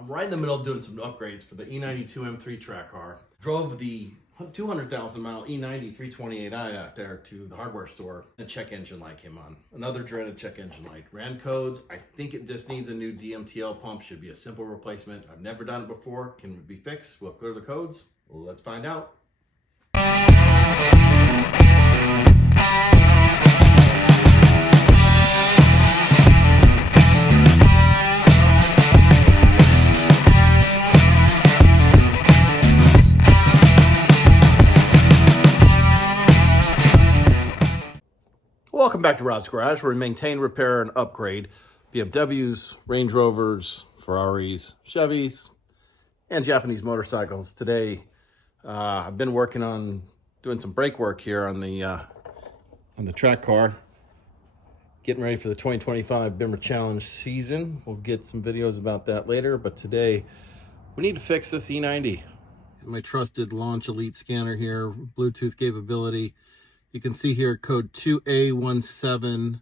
I'm right in the middle of doing some upgrades for the E92 M3 track car. Drove the 200,000 mile E90 328i out there to the hardware store. The check engine light came on. Another dreaded check engine light. Ran codes. I think it just needs a new DMTL pump. Should be a simple replacement. I've never done it before. Can it be fixed? We'll clear the codes. Well, let's find out. Welcome back to Rob's Garage, where we maintain, repair, and upgrade BMWs, Range Rovers, Ferraris, Chevys, and Japanese motorcycles. Today, I've been working on doing some brake work here on the track car, getting ready for the 2025 Bimmer Challenge season. We'll get some videos about that later, but today we need to fix this E90. My trusted Launch Elite scanner here, Bluetooth capability. You can see here code 2A17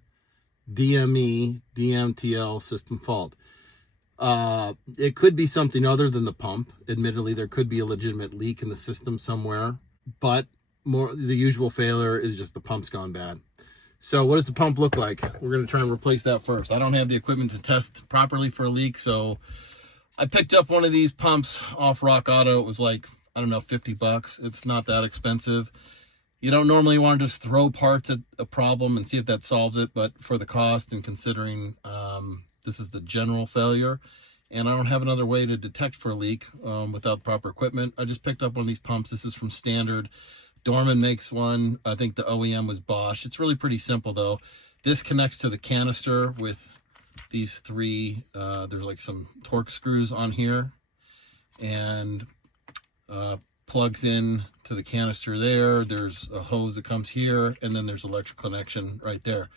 DME DMTL system fault. It could be something other than the pump. Admittedly, there could be a legitimate leak in the system somewhere, but the usual failure is just the pump's gone bad. So what does the pump look like? We're going to try and replace that first. I don't have the equipment to test properly for a leak, so I picked up one of these pumps off Rock Auto. It was like, I don't know, 50 bucks. It's not that expensive. You don't normally want to just throw parts at a problem and see if that solves it, but for the cost and considering this is the general failure, and I don't have another way to detect for a leak without proper equipment, I just picked up one of these pumps. This is from Standard. Dorman makes one. I think the OEM was Bosch. It's really pretty simple though. This connects to the canister with these three, there's like some torque screws on here, and plugs in to the canister there. There's a hose that comes here, and then there's electrical connection right there.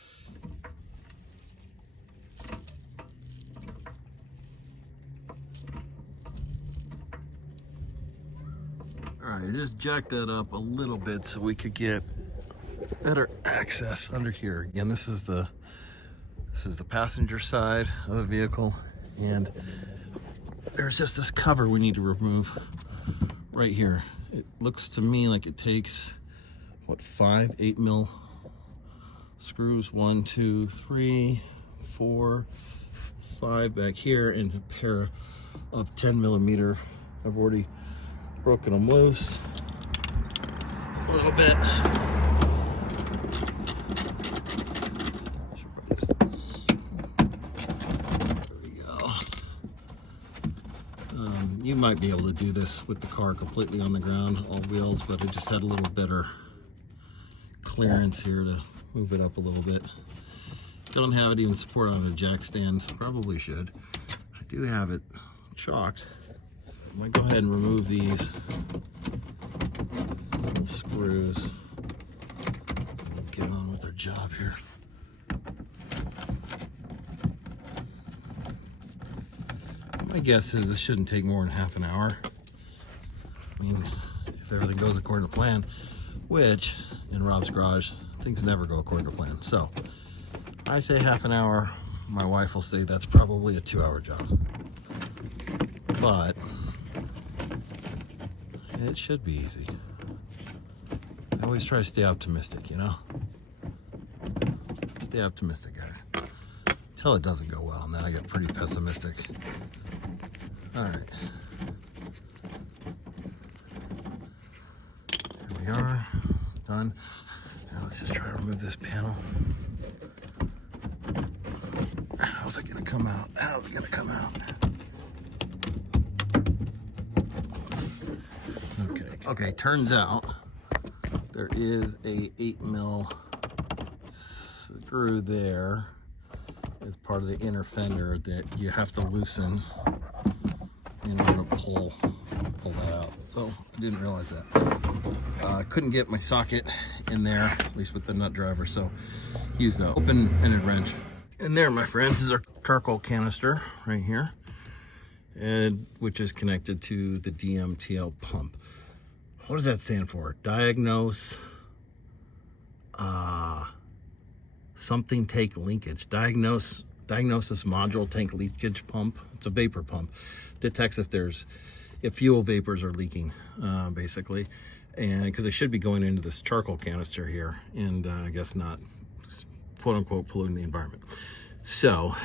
All right, just jack that up a little bit so we could get better access under here. Again, this is the passenger side of the vehicle, and there's just this cover we need to remove right here. It looks to me like it takes, what, 8 mil screws, 1, 2, 3, 4, 5 back here, and a pair of 10 millimeter. I've already broken them loose a little bit. You might be able to do this with the car completely on the ground, all wheels, but I just had a little better clearance here to move it up a little bit. Don't have it even support on a jack stand. Probably should. I do have it chalked. I might go ahead and remove these little screws and get on with our job here. My guess is this shouldn't take more than half an hour. I mean, if everything goes according to plan, which in Rob's Garage, things never go according to plan. So I say half an hour. My wife will say that's probably a 2-hour job. But it should be easy. I always try to stay optimistic, you know? Stay optimistic, guys. Until it doesn't go well, and then I get pretty pessimistic. All right, here we are, done. Now let's just try to remove this panel. How's it gonna come out? How's it gonna come out? Okay, turns out there is a 8 mil screw there as part of the inner fender that you have to loosen in order to pull that out. So I didn't realize that. I couldn't get my socket in there, at least with the nut driver, so use the open-ended wrench. And there, my friends, is our charcoal canister right here, and which is connected to the DMTL pump. What does that stand for? Diagnose something take linkage. Diagnose diagnosis module tank leakage pump. It's a vapor pump. Detects if fuel vapors are leaking, basically. And because they should be going into this charcoal canister here, and I guess not, quote unquote, polluting the environment. So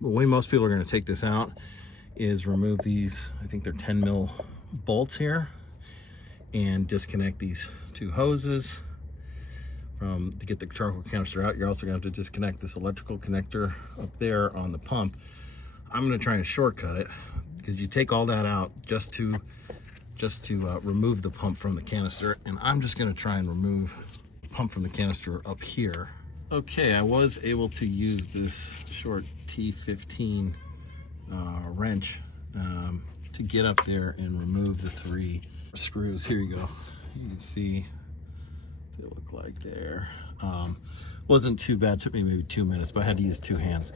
the way most people are going to take this out is remove these, I think they're 10 mil bolts here, and disconnect these two hoses to get the charcoal canister out. You're also going to have to disconnect this electrical connector up there on the pump. I'm going to try and shortcut it, because you take all that out just to remove the pump from the canister, and I'm just going to try and remove the pump from the canister up here. Okay, I was able to use this short T15 wrench to get up there and remove the 3 screws. Here you go. You can see they look like there. Wasn't too bad. It took me maybe 2 minutes, but I had to use 2 hands.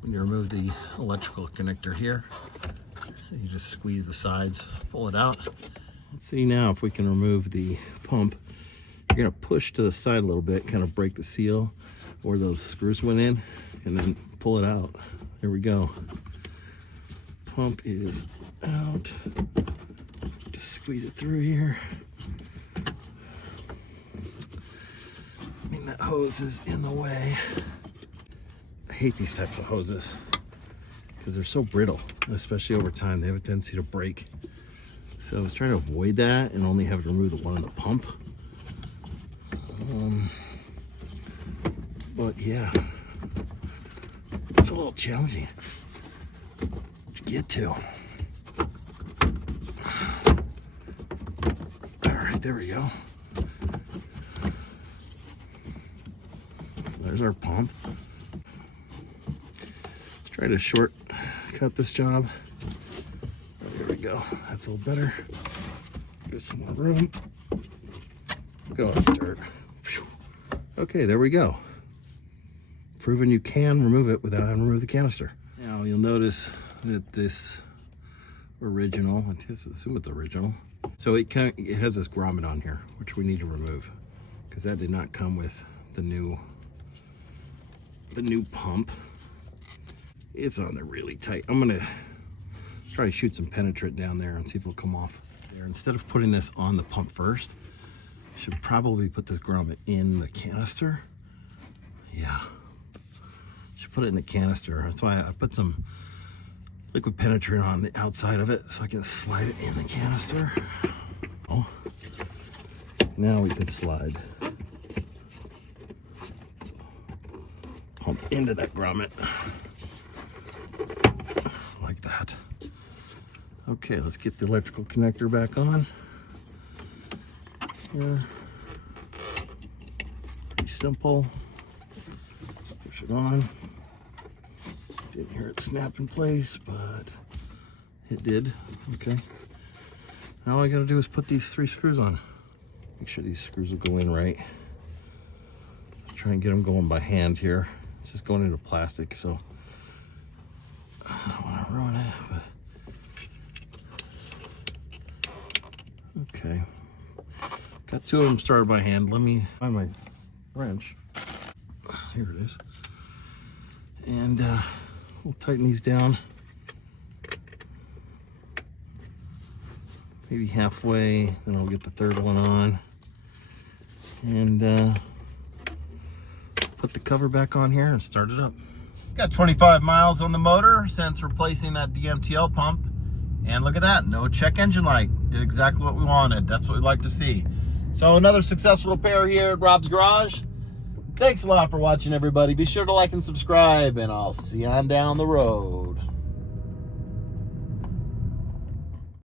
When you remove the electrical connector here, you just squeeze the sides, pull it out. Let's see now if we can remove the pump. You're gonna push to the side a little bit, kind of break the seal where those screws went in, and then pull it out. There we go. Pump is out. Just squeeze it through here. I mean, that hose is in the way. I hate these types of hoses because they're so brittle, especially over time. They have a tendency to break. So I was trying to avoid that and only have to remove the one on the pump. But yeah, it's a little challenging to get to. All right, there we go. There's our pump. Let's try to shortcut this job. Oh, there we go. That's a little better. Get some more room. Go off the dirt. Okay, there we go. Proven you can remove it without having to remove the canister. Now you'll notice that this original, I assume it's original. So it has this grommet on here, which we need to remove, because that did not come with the new pump. It's on there really tight. I'm gonna try to shoot some penetrant down there and see if it'll come off there. Instead of putting this on the pump first, should probably put this grommet in the canister. Yeah, should put it in the canister. That's why I put some liquid penetrant on the outside of it so I can slide it in the canister. Oh, now we can slide pump into that grommet like that. Okay, let's get the electrical connector back on. Yeah. Pretty simple. Push it on. Didn't hear it snap in place, but it did. Okay. Now all I gotta do is put these 3 screws on. Make sure these screws will go in right. Try and get them going by hand here. It's just going into plastic, so I don't want to ruin it. But okay. Got 2 of them started by hand. Let me find my wrench. Here it is. And we'll tighten these down. Maybe halfway, then I'll get the 3rd one on. And put the cover back on here and start it up. Got 25 miles on the motor since replacing that DMTL pump. And look at that, no check engine light. Did exactly what we wanted. That's what we like to see. So another successful repair here at Rob's Garage. Thanks a lot for watching, everybody. Be sure to like and subscribe, and I'll see you on down the road.